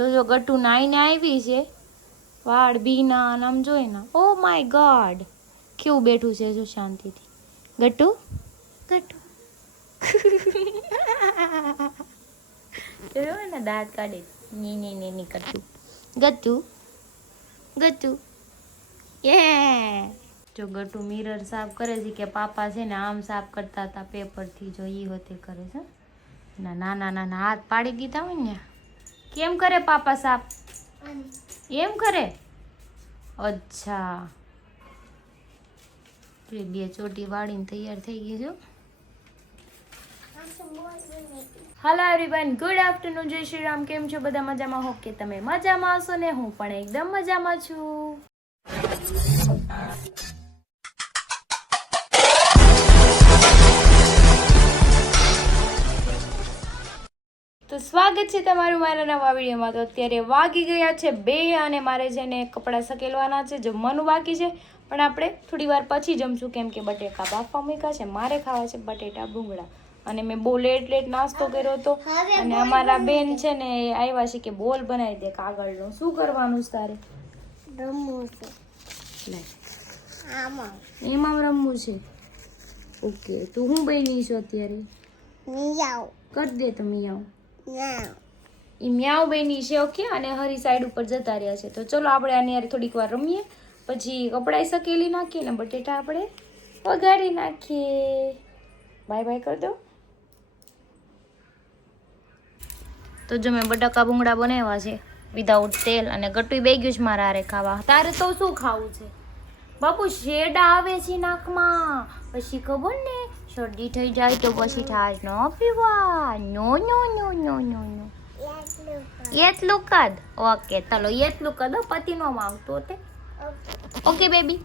તો જો ગટુ નાઈને આવી છે, વાળ ભીના આમ જોઈ ને. ઓ માય ગોડ, કેવું બેઠું છે જો શાંતિથી. ગટુ ગટુ ને દાંત કાઢે ની કરતું. ગટુ ગટુ યે. જો ગટુ મિરર સાફ કરે છે કે પાપા છે ને આમ સાફ કરતા હતા પેપરથી, જો ઈ હોતે કરે છે. નાના હાથ પાડી દીધા હોય ને. કેમ કરે પાપા સાફ? એમ કરે? અચ્છા. બે ચોટી વાળીને તૈયાર થઈ ગઈ છો. હેલો એવરીવન, ગુડ આફ્ટરનૂન, જય શ્રી રામ. કેમ છો બધા? મજામાં? હોપ કે તમે મજામાં હશો ને હું પણ એકદમ મજામાં છું. તો સ્વાગત છે તમારું મારા નવા વિડીયોમાં. તો અત્યારે વાગી ગયા છે 2 અને મારે જેને કપડાં સકેલવાના છે, જમવાનું બાકી છે, પણ આપણે થોડી વાર પછી જમશું કેમ કે બટેકા બાફવા મૂક્યા છે. મારે ખાવા છે બટેટા ભૂંગળા અને મેં બહુ લેટ નાસ્તો કર્યો હતો. અને અમારા બેન છે ને આવ્યા છે કે બોલ બનાવી દે કાગળનો. શું કરવાનું છે તારે? રમવું છે. એમાં રમવું છે? ઓકે, તું હું બની છું અત્યારે? મિયાવ કર દે તો મિયાવ. ઈ મ્યાઉ બેની છે. ઓકે, અને હરી સાઈડ ઉપર જતા રહ્યા છે. તો ચલો આપણે આની યાર થોડીક વાર રમીએ, પછી કપડાં સકેલી નાખીએ ને બટેટા આપણે વઘારી નાખીએ. બાય બાય કરી દો. તો જો મેં બટાકા ભૂંગળા બનાવ્યા છે વિધાઉટ તેલ, અને ગટુય બે ગયું છે મારા હારે ખાવા. તારે તો શું ખાવું છે બાપુ? શેડા આવે છે નાકમાં, પછી ખબર ને શરદી થઈ જાય તો પછી થાય ન પીવા. નો નો નો નો નો નો. એટલું કદ. ઓકે ચાલો એટલું કદ. પતિ નો માંગતો તે. Okay baby,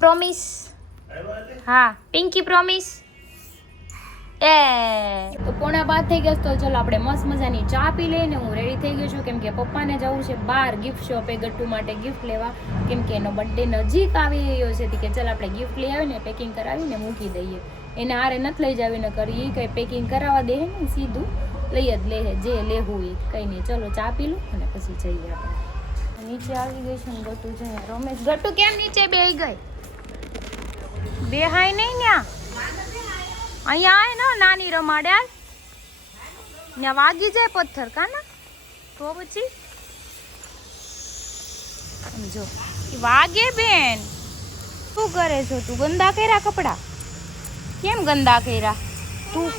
promise? હા પિંકી પ્રોમિસ. એ તો 1:15 થઈ ગયા. તો ચલો આપણે મસ્ત મજાની ચા પી લઈને હું રેડી થઈ ગઈ છું કેમ કે પપ્પાને જવું છે બહાર ગિફ્ટ શોપે ગટ્ટુ માટે ગિફ્ટ લેવા, કેમ કે એનો બર્થડે નજીક આવી રહ્યો છે. કે ચાલ આપણે ગિફ્ટ લઈ આવીને પેકિંગ કરાવીને મૂકી દઈએ. એને હારે નથી લઈ જાવીને કરીએ, કંઈ પેકિંગ કરાવવા દે ને સીધું લઈ જ લે જે લેવું એ કંઈ નહીં. ચલો ચા પી લો અને પછી જઈએ આપણે. નીચે આવી ગઈ છે ને ગટ્ટુ છે રમેશ. ગટ્ટુ કેમ નીચે બેહી ગઈ? બેહાય નહીં ન્યા, અહીંયા આવે ને નાની રમાડે ને વાગી જાય પથ્થર કાના તો પછી સમજો વાગે. બેન શું કરે છો તું? ગંદા કર્યા કપડા? કેમ ગંદા કર્યા તું?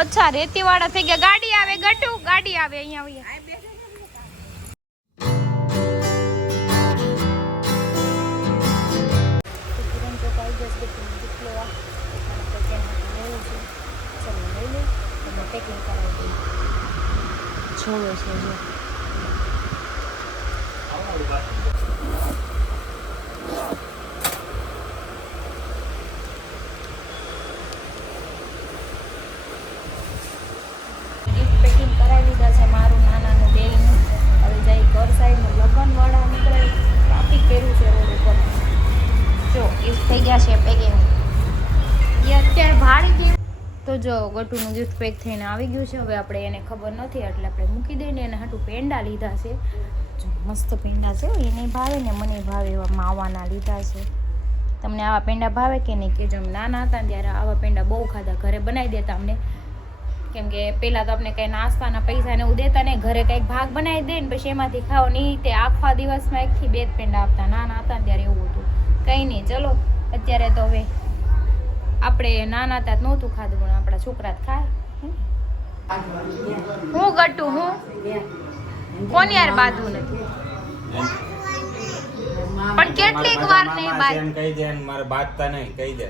અચ્છા રેતી વાળા થઈ ગયા. ગાડી આવે ગટુ, ગાડી આવે અહીંયા. પેકિંગ કરાવી દઈએ. જોવે છે જો ગિફ્ટ પેકિંગ કરાવી લીધા છે મારું નાનાનું બેયનું. હવે જાય ઘર સાઈડનું લગ્ન વાળા નીકળે ટ્રાફિક કર્યું છે રોડ ઉપર. જો ગિફ્ટ થઈ ગયા છે પેકિંગ. એ અત્યારે ભાડી ગયું. તો જો ગટુનું ગિફ્ટ પેક થઈને આવી ગયું છે. હવે આપણે એને ખબર નથી એટલે આપણે મૂકી દઈને એને હાટું પેંડા લીધા છે. જો મસ્ત પેંડા છે, એને ભાવે ને મને ભાવે એવા માવાના લીધા છે. તમને આવા પેંડા ભાવે કે નહીં કે? જો નાના હતા ત્યારે આવા પેંડા બહુ ખાધા, ઘરે બનાવી દેતા અમને. કેમ કે પહેલાં તો આપણે કંઈ નાસ્તાના પૈસા ને એવું દેતા નહીં, ઘરે કંઈક ભાગ બનાવી દે ને પછી એમાંથી ખાઓ નહીં. તે આખા દિવસમાં 1 થી 2 જ પેંડા આપતા. નાના હતા ત્યારે એવું હતું. કંઈ નહીં, ચલો અત્યારે તો હવે આપણે નાના હતા નહોતું ખાધું પણ આપણા છોકરા જ ખાય. હું ગટુ હું કોણ યાર બાંધવું નથી પણ કેટલીક વાર નહીં બાંધી. કહી દે મારે બાંધતા નહીં કહી દે.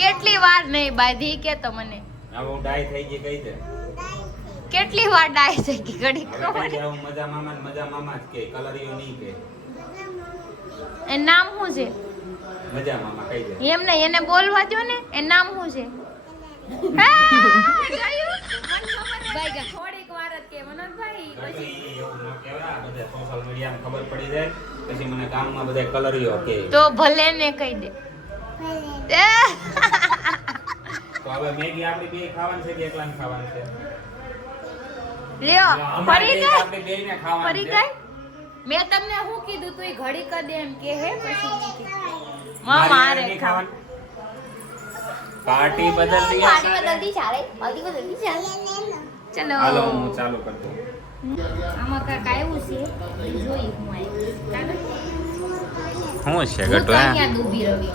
કેટલી વાર નહીં બાંધી કે તો મને હું ડાય થઈ ગઈ કહી દે. કેટલી વાર ડાય થઈ ગઈ ઘડી ખબર. મજા મામા જ કે કલરિયો નહીં કે. એ નામ શું છે? મજા મામા કહી દે. એમ નહીં, એને બોલવા દો ને. એ નામ શું છે? થોડીક વાર જ કે મનોજભાઈ પછી એવું ન કહેવાય. બધા સોશિયલ મીડિયામાં ખબર પડી જાય પછી મને કામમાં બધા કલરિયો કે તો ભલે ને કહી દે. હવે મેગી આપણી બે ખાવાની છે કે એકલાને ખાવાની છે? લ્યો ફરી ગઈ આપણે બેયને ખાવાની ફરી છે. ગઈ મેં તમને શું કીધું તું ઘડી કર દે એમ કે હે પછી મેં કીધું મારી મારે નહીં ખાવ ખાવાની. પાર્ટી બદલ દી પાર્ટી બદલતી ચાલે પાર્ટી બદલતી ચાલે ચલો હાલો હું ચાલુ કર દઉં. આમાં કાંઈક આવ્યું છે જોઈ હું આવી શું છે હું ગટુ તો હે? અહીંયા જ ઊભી રહી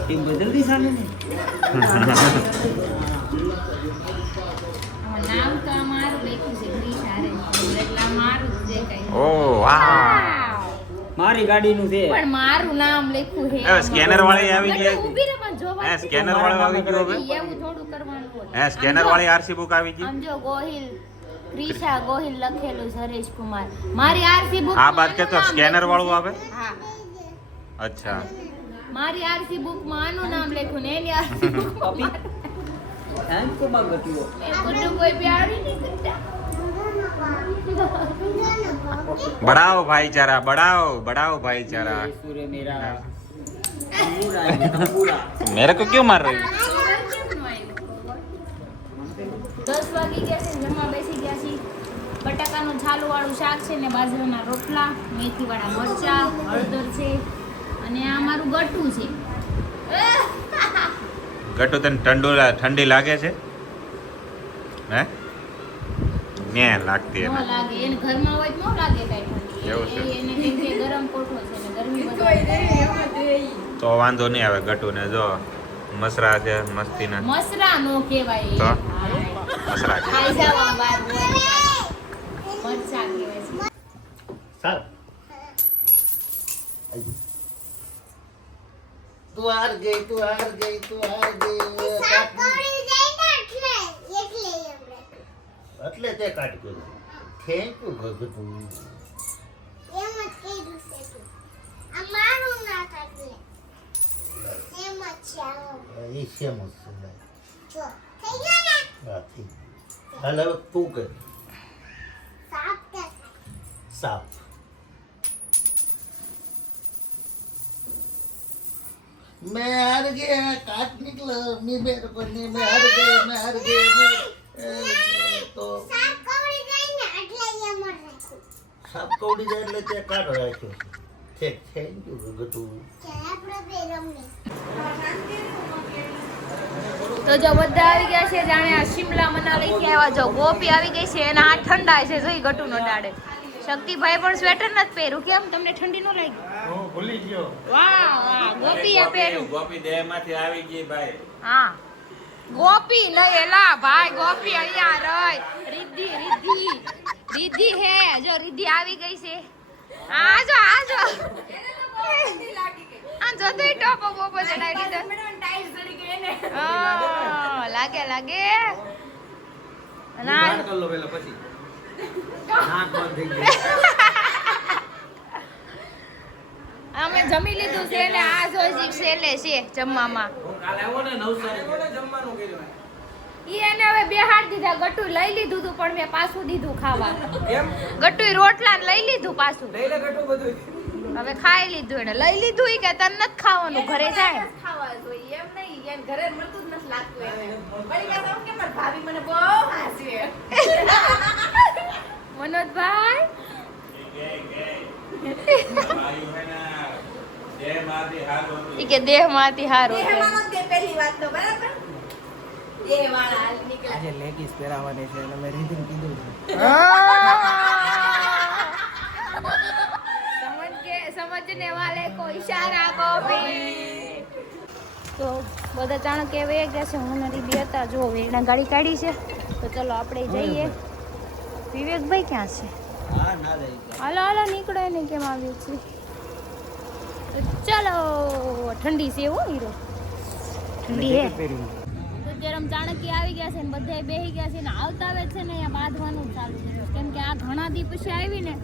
ટીમ બદલતી ચાલે ને આમાં નામ તો અમારું લખ્યું છે ગ્રીસ હારે એટલે આ મારું જ છે કઈ ઓ વાહ મારી ગાડીનું છે પણ મારું નામ લખ્યું છે હવે સ્કેનર વાળી આવી ગઈ. ઊભી રહે પણ જોવા હે સ્કેનર વાળી આવી ગયું હવે? એવું થોડું કરવાનું હોય હે સ્કેનર વાળી આરસી બુક આવી ગઈ? આમ જો ગોહિલ ક્રિશા ગોહિલ લખેલું છે હરેશ કુમાર મારી આરસી બુક આ બાદ કે તો સ્કેનર વાળું આવે? હા અચ્છા મારી આરસી બુક માં આનું નામ લખ્યું ને એની આરસી બુક માં થેન્ક યુ માં ગટ્યો બધું કોઈ પ્યારી નહીં કરતા बढ़ाओ भाईचारा बढ़ाओ भाईचारा. सूर्य मेरा तंबूरा है तंबूरा मेरे को क्यों मार रही? 10 વાગી ગયા છે જમવા બેસી ગયા છે બટાકાનું છાલું વાળું શાક છે ને બાજરાના રોટલા મેથી વાળા મરચા હળદર છે અને આ મારું ગટું છે ગટુ તને ઠંડી લાગે છે? હે ને લાગતી ન એને. લાગે એને ઘરમાં હોય તો ન લાગે કાંઈ એવું છે? ઠંડી એને કેમ કે ગરમ કોઠો છે ને ગરમી વધારે તો વાંધો નહીં આવે ગટુ ને જો મસરા છે મસ્તીના મસરા નો કહેવાય તો? હાય. મસરા છે. ખાઈ જવા બાર હોય મરચા કહેવાય છે સારું તું હાર ગઈ તું હાર ગઈ તું હાર ગઈ એટલે તે કાટ કર્યું થેન્ક યુ ભગતું એ સેમ જ છે હા થઈ ગયું હાલ હવે તું કર સાફ मैं हार गया काट निकला मैं मेरे को नहीं मैं हार गया तो સાપ કવડી જાય એટલે તે કાઢ રાખ્યો છે થેન્ક યુ ગટુ તો જો બધા આવી ગયા છે જાણે આ શિમલા મનાલી થી આવ્યા જો ગોપી આવી ગઈ છે એના હાથ ઠંડા છે જોઈ ગટુનો ડાડે શક્તિભાઈ પણ સ્વેટર નથી પહેર્યું કેમ તમને ઠંડી ન લાગી હું ભૂલી ગયો વાહ વાહ ગોપીએ પહેર્યું ગોપી દેહ માંથી આવી ગઈ ભાઈ. હા ગોપી નહીં એલા ભાઈ ગોપી અહીંયા રહી રિદ્ધિ હે જો રિદ્ધિ આવી ગઈ છે આજો આ જો તો ટોપો બોપો ચડાવી દીધો લાગે ના કર લો પેલા પછી નાક બંધ થઈ ગયું અમે જમી લીધું છે ને આ જો હજી છેલ્લે છે જમવામાં કાલે આવો ને નવસારી જમવાનું કર્યું ઈ એને હવે બેહાડ દીધા ગટુ લઈ લીધું તું પણ મેં પાછું દીધું ખાવા કેમ ગટુ રોટલા ને લઈ લીધું પાછું લઈ લે ગટુ બધું હવે ખાઈ લીધું એને લઈ લીધું ઈ કે તને નથી ખાવાનું ઘરે જાય ખાવા જોઈએ એમ નહીં એને ઘરે મળતું જ નથી લાગતું એને વળી કે તો કે મારી ભાભી મને બહુ હાસે મનોજભાઈ ઈ કે દેહ માંથી હારું એ માનો તે પહેલી વાત તો બરાબર એ વાળા હાલ નીકળ્યા આજે લેગીસ પહેરાવાની છે એટલે મેં રીધિન કીધું છે समझने वाले को इशारा को भी તો બધા ચાણક્ય વે ગયા છે હું નરી બી હતા જો વેગના ગાડી કાઢી છે તો ચલો આપણે જઈએ વિવેકભાઈ ક્યાં છે હા ના રહી હાલો હાલો નીકળે ને કેમ આવ્યું છે તો ચલો ઠંડી છે હો હીરો ઠંડી હે તો અત્યારે આમ ચાણક્ય આવી ગયા છે ને બધાય બેહી ગયા છે ને આવતા આવે છે ને અહીંયા બાંધવાનું ચાલુ કર્યું કેમ કે આ ઘણા દી પછી આવી ને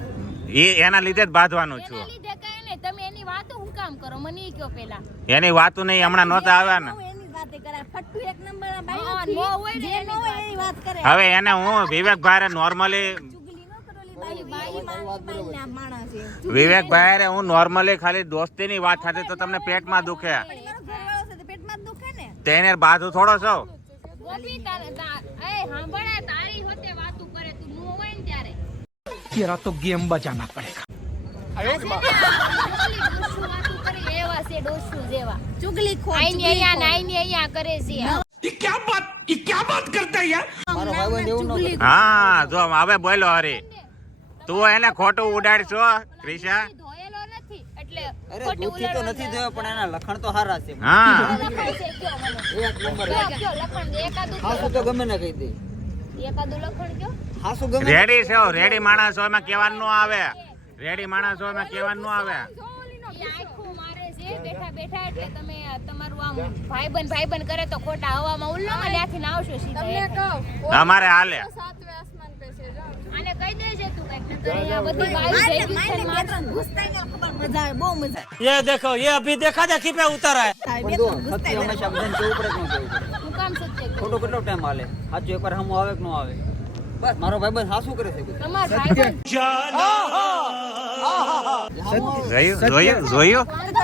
એના લીધે જ બાંધવાનું છું. એના લીધે કઈ નહીં તમે એની વાતો હું કામ કરો મને ઈ કયો પેલા એની વાતું નહીં હમણાં નહોતા આવ્યા ને એની વાતે કરે ફટ્ટુ એક નંબર હા, બાઈ નો હોય ને જે એની નો હોય એની વાત કરે હવે એને હું વિવેકભાઈ નોર્મલી ચુગલી નો કરોલી બાઈ ના માણસ છે વિવેકભાઈ હું નોર્મલી ખાલી દોસ્તીની વાત થતી તો તમને પેટમાં દુખે મારો ઘરવાળો છે તો પેટમાં જ દુખે ને તેને બાજુ થોડો છો ગોપી તારે સાંભળે તારી હોતે વાતું કરે તું નો હોય ને ત્યારે तेरा तो गेम बजाना पड़ेगा। વાતું કરે એવા છે ડોસુ જેવા ચુગલી ખોર અહીંયા કરે છે ये क्या बात करता है यार। મારો ભાઈબંધ એવું ન કરે. હા જો હવે બોલો હરી તું એને ખોટું ઉડાડશો ક્રિશા ધોયેલો નથી એટલે અરે ખોટું દૂધથી તો નથી થયો પણ એના લખણ તો સારા છે હા લખણ છે કયો મને એક નંબર કયો લખણ દે એકાદું હાસુ તો ગમે ને કહી દે એકાદું લખણ કયો હાસુ ગમે રેડી છો રેડી માણસો એમાં કહેવાનું ન આવે રેડી માણસો એમાં કહેવાનું ન આવે ઈ આંખો મારે છે બેઠા બેઠા એટલે તમે તમારું આમ ભાઈબંધ કરે તો ખોટા હવામાં ઉલ્લો માં ત્યાંથી ના આવશો સીધા અમારે હાલે આને કહી દેજે તું કઈક નતર અહીંયા બધી વાયુ જઈ ગયું છે ને માથું. મજા આવે બહુ મજા ये देखो ये अभी देखा देखी पे उतर है। પણ જો સત્ય હંમેશા બધાને કેવું પડે કે ન કેવું પડે હું કામ સત્ય કહું? ખોટો કેટલો ટાઈમ હાલે સાચું એકવાર હમો આવે કે ન આવે બસ મારો ભાઈબંધ હાસુ કરે છે બધું. તમાર ભાઈબંધ જોયું વાંધો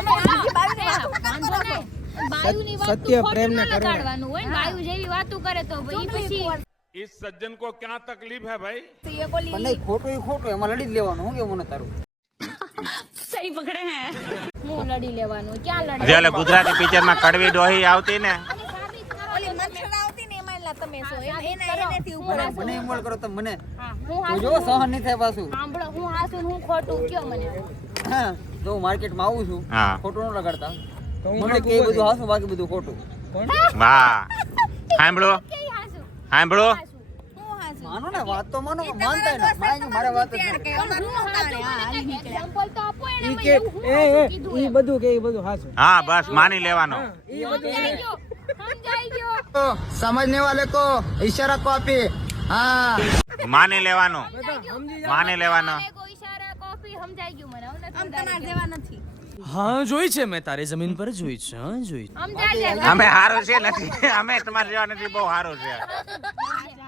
નહીં. બાયુની વાત સત્ય તું પ્રેમ ને ખોટું ન કરુણા. લગાડવાનું હોય ને બાયુ જેવી વાતું કરે તો ઈ પછી इस सज्जन को क्या तकलीफ है भाई? પણ નહીં ખોટું એ ખોટું એમાં લડી જ લેવાનું હું કેવું મને તારું હું લડી લેવાનું ક્યાં લડે જે ઓલે ગુજરાતી પિક્ચર માં કડવી ડોહી આવતી ને ઓલી મચ્છર આવતી ને એમાં એલા તમે છો એનાથી ઉપર મને ઇન્વોલ્વ કરો તો મને હા, હું તો જો હાસું સહન નહીં થાય પાછું સાંભળો હું હાસું ને હું ખોટું કયો મને હા જો હું માર્કેટમાં આવું છું હા. ખોટું ન લગાડતા મને કે બધું હાસું બાકી બધું ખોટું વાહ સાંભળો કેઈ હાસું સાંભળો હું હાસું માનો ને વાત તો માનો માનતા ને મારે વાત જ નથી પણ હું હાસું મને કઈક example તો આપો ઈ એનામાં કે એવું હું હાસું કીધું ઈ એમ. બધું કે ઈ બધું હાચું. હા બસ માની લેવાનો સમજાઈ ગયો समझने वाले को इशारा कॉपी हाँ માની લેવાનું માની લેવાનો મને કોઈ ઈશારા કોફી સમજાઈ ગયું મને હવે આમ નથી તમારા જેવા નથી હા જોઈ છે મેં તારી જમીન પર જોઈ છે હા જોઈ છે. સમજાઈ જાય અમે હારું છે નથી અમે તમારે જેવા નથી બહુ હારું છે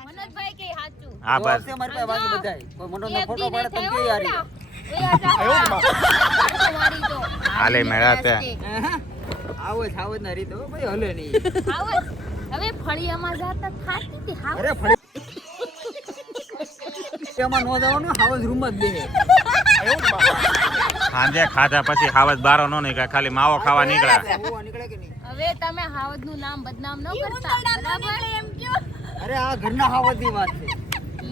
મનોજભાઈ કે સાચું હા જો બસ હશે મારી પાસે બાકી બધાય કોઈ મોટો એક ફોટો દીને પાડે તમે થયો કે યાર ઉડા. એ હતા મારી તો હાલે મેળા તે આવો જ ના રીત હો ભાઈ હલે નહીં આવત હવે ફળિયામાં જાતા થાતી હતી હાવ અરે ફળી એમાં નો જવાનું હાવ જ રૂમ જ દે સાંજે ખાધા પછી હાવજ બારો નો નીકળે ખાલી માવો ખાવા નીકળે હોવા નીકળે કે નહીં હવે તમે હાવજનું નામ બદનામ ન કરતા બરાબર એમ કયો અરે આ ઘરના હાવજની વાત છે ઈ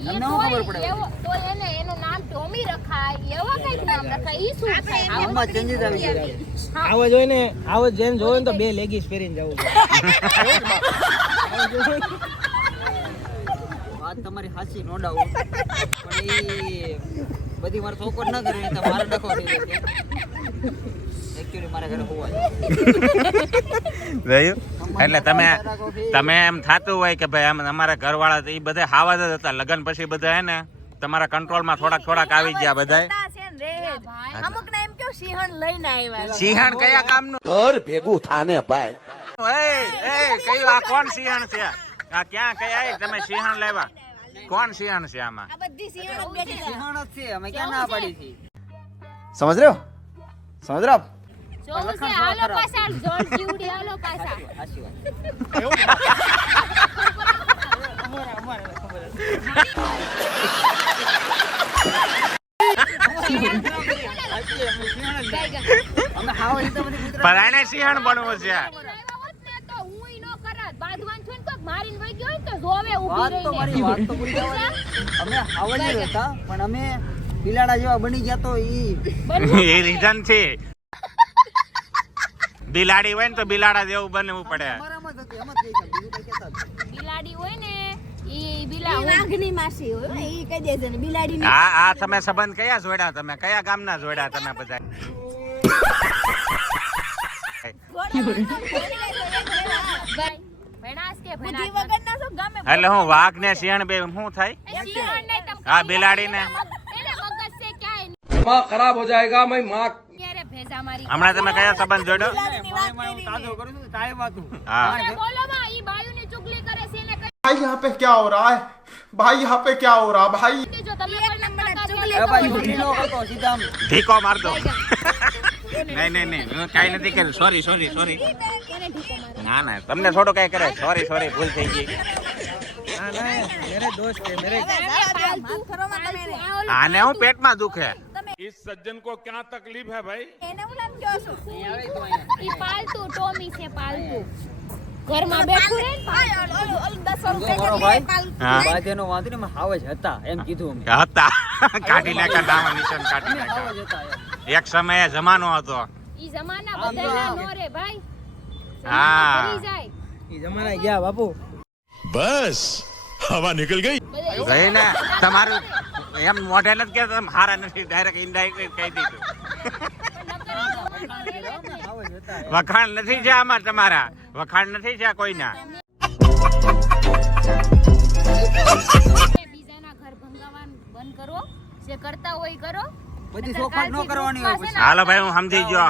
તમને શું ખબર પડે તો એને એનું નામ ટોમી રખાય એવા કઈક નામ રખાય ઈ શું છે નામમાં ચેન્જીસ આવી ગયા છે. આવો જોઈને આવો જેમ જોવે ને તો બે લેગીસ પહેરીને જવું પડે. વાત તમારી સાચી નો ડાઉટ પણ એ બધી વાર ચોખવટ ના કરે તો મારે ડખો થઈ જશે એકચ્યુઅલી મારા ઘરે હોવા જોયું એટલે તમે એમ થાતું હોય કે ભાઈ એમ અમારા ઘરવાળા એ બધા હાવા જ હતા લગ્ન પછી બધા હે ને તમારા કંટ્રોલમાં થોડાક આવી ગયા બધા તા છે ને રે અમુક ના એમ કયો સિંહણ લઈને આવ્યા સિંહણ કયા કામનું घर भेगू थाने भाई એ કયું આ કોણ સિંહણ છે આ ક્યાં કયા તમે સિંહણ લેવા કોણ સિંહણ છે આમાં આ બધી સિંહણ જ બેઠી છે સિંહણ જ છે અમે ક્યાં ના પાડી છે समझ रहे हो समझ रहे हो आप જોવું છે હાલો પાછા જોડ જીવડી હાલો પાછા સાચી વાત અમે હાવ એ તો બધી કૂતરા પણ એને સિંહણ બનવું છે આવ્યા હોત ને તો હુંય નો કરત બાંધવાન છું ને કોક મારીને વઈ ગયો હોય ને તો જોવે ઊભી વાત તો રહીને મારી વાત તો પૂરી થવા દે. અમે હાવજ જ હતા પણ અમે બિલાડા જેવા બની ગયા તો ઈ એ રીઝન છે બિલાડી હોય ને તો બિલાડા જેવું બનવું પડે અમારામાં જ હતું એમ જ કહી છે બીજું કઈ કહેતા જ નથી. બિલાડી હોય ને ઈ ઈ બિલા વાઘની માસી હોય હો, ઈ કહી દે છે ને બિલાડીની આ તમે સંબંધ કયા જોડ્યા તમે કયા ગામના જોડ્યા તમે બધા ભાઈ ભેણાસ કે બુદ્ધિ ભેણાસ વગરના છો ગામે એટલે હું વાઘ ને સિંહણ બે શું થાય સિંહણ ને તમ આ બિલાડીને એને મગજ છે ક્યાંય दिमाग खराब हो जाएगा मैं माँ ત્યારે ભેજા મારી હમણાં તમે કયા સંબંધ જોડ્યો બિલાડીની વાત હું કરી તાજો કરું છું તાય વાતું હા અરે બોલો માં ઈ બાયુની ચુગલી કરે છે એને भाई यहाँ पे क्या हो रहा है भाई यहाँ पे क्या हो रहा है भाई કહી જો તમે કોઈ નંબર નંબર ચુગલી એ ભાઈ ચૂંટણી નો કરતો સીધા આમ ઢીકો માર દો નહીં હું કાંઈ નથી કર્યું સોરી એને ઢીકો મારે ના ના તમને થોડું કઈ કરે સોરી ભૂલ થઈ ગઈ ના ના મેરે દોસ્ત છે મેરે આને હું પેટમાં દુખે इस सज्जन को क्या तकलीफ है भाई? એને હું નામ કહો છો ઈ પાલતુ ટોમી છે પાલતુ ઘરમાં બેઠું રહે ને ઓલું 10 રૂપિયા મારો ભાઈ હા. બાજેનો વાંધો નહીં, એમાં હાવ જ હતા એમ કીધું અમે. હતા કાઢી નાખ્યા નામાં નિશાન કાઢી હાવ નાખ્યા જ હતા એમ. એક સમયે જમાનો હતો ઈ જમાના બદલના નો રે ભાઈ હા. ફરી જાય ઈ જમાના ગયા બાપુ. ગઈ ને તમારું એમ મોઢે નથી કે તમે હારા નથી ડાયરેક્ટ ઇનડાયરેક્ટ કહી દીધું હાવ જ હતા એમ. વખાણ નથી છે આમાં તમારા વખાણ નથી છે કોઈના બીજાના ઘર ભંગાવાનું બંધ કરો જે કરતા હોય કરો બધી ચોખવટ ન કરવાની હોય પછી. હાલો ભાઈ હું સમજી ગયો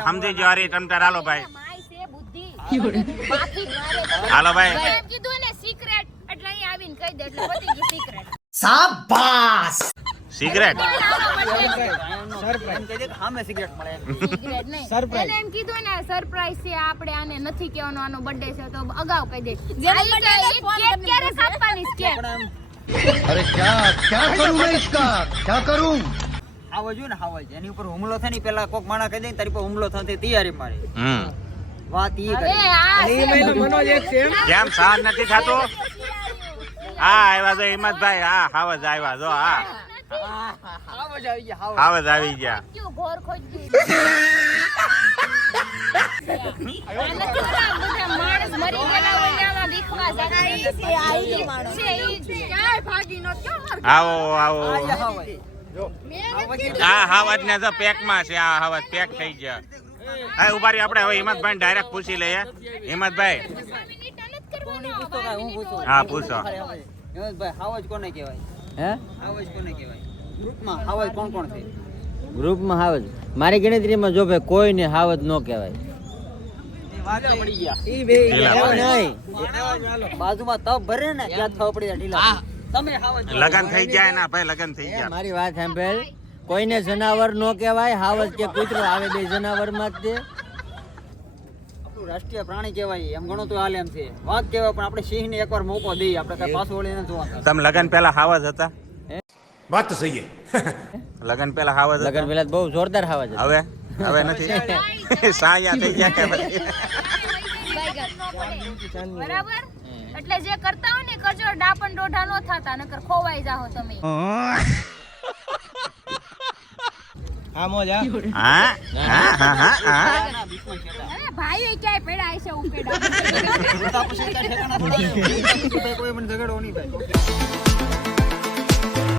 હરી તમતાર હાલો ભાઈ માય છે બુદ્ધિ બાકી મારે હાલો ભાઈ એમ કીધું ને સિક્રેટ એટલે અહીં આવીને કહી દે એટલે પતી ગઈ સિક્રેટ સિગરેટ એમ કહી દે કે સામે સિગરેટ મળે એમ. સિક્રેટ નહીં Surprise. એને એમ કીધું ને સરપ્રાઈઝ છે આપણે આને નથી કહેવાનો આનો બર્થડે છે તો અગાઉ કહી દે જેને કેક ક્યારે કાપવાની છે કેક પણ એમ अरे क्या करूं मैं इसका क्या करूं હાવ જ હોય ને હાવ જ. એની ઉપર હુમલો થાય ને પેલા કોક માણા કહી દે ને તારી પર હુમલો થવાની તૈયારી મારી વાત ઈ હવે કરી. આ અને ઈ મહિનો મનોજ એક છે એમ. કેમ સહન નથી થતું હા આવ્યા જો હિંમતભાઈ હા હાવજ આવ્યા જો હા હાવ જ આવી ગયા હાવ. હાવજ આવી ગયા ક્યું ઘોર ખોજી બધા માણસ મરી ગયેલા હોય ને આમાં વિખવા જતા છે ઈ ક્યાંય ભાગી નો ક્યો આવો આવો આ હાવ જ. આ હાવજ ને તો પેકમાં છે આ હાવજ પેક થઈ ગયા હા ઉભા રહી આપણે હવે હિંમતભાઈ ડાયરેક્ટ પૂછી લઈએ હિંમતભાઈ હું નહીં પૂછતો કાંઈ, હું પૂછું. હા પૂછો હિંમતભાઈ હાવ જ કોને કહેવાય? હાવ જ કોને કહેવાય? ગ્રુપમાં હાવ જ કોણ કોણ છે? ગ્રુપમાં હાવજ મારી ગણતરીમાં જો ભાઈ કોઈને હાવજ ન કહેવાય. વાંચા પડી ગયા. ઈ બે ઢીલા એવું પડી. નહીં બાજુમાં તપ ભરે ને ત્યાં ખબર પડી જાય ઢીલા. તમે હાવ જ લગન થઈ ગયા એના ભાઈ લગન થઈ એ ગયા મારી વાત સાંભળ કોઈને જનાવર ન કહેવાય હાવજ કે કૂતરો આવે બે જનાવરમાં જ તે આપણું રાષ્ટ્રીય પ્રાણી કહેવાય એમ ઘણું તો હાલ એમ છે. વાઘ કહેવાય પણ આપણે સિંહને એકવાર મોકો દઈએ, આપણે કઈ પાછું વળીને જોવા. તમે લગન પેલા હાવજ હતા बात तो सही है લગન પેલા હાવજ હતા? લગન પેલા તો બહુ જોરદાર હાવજ હતા. હવે નથી સાયા થઈ ગયા કે પછી? બરાબર એટલે જે કરતા હોય ને કરજો ડાપણ દોઢા નો થતા નકર ખોવાઈ જાઓ તમે હા મોજ હા. હા હા હા હા હા અરે ભાઈ ક્યાંય પેડા છે ઉપેડા પછી કાંઈ ઠેકાણા થોડા. કોઈ મને ઝઘડો નહીં ભાઈ.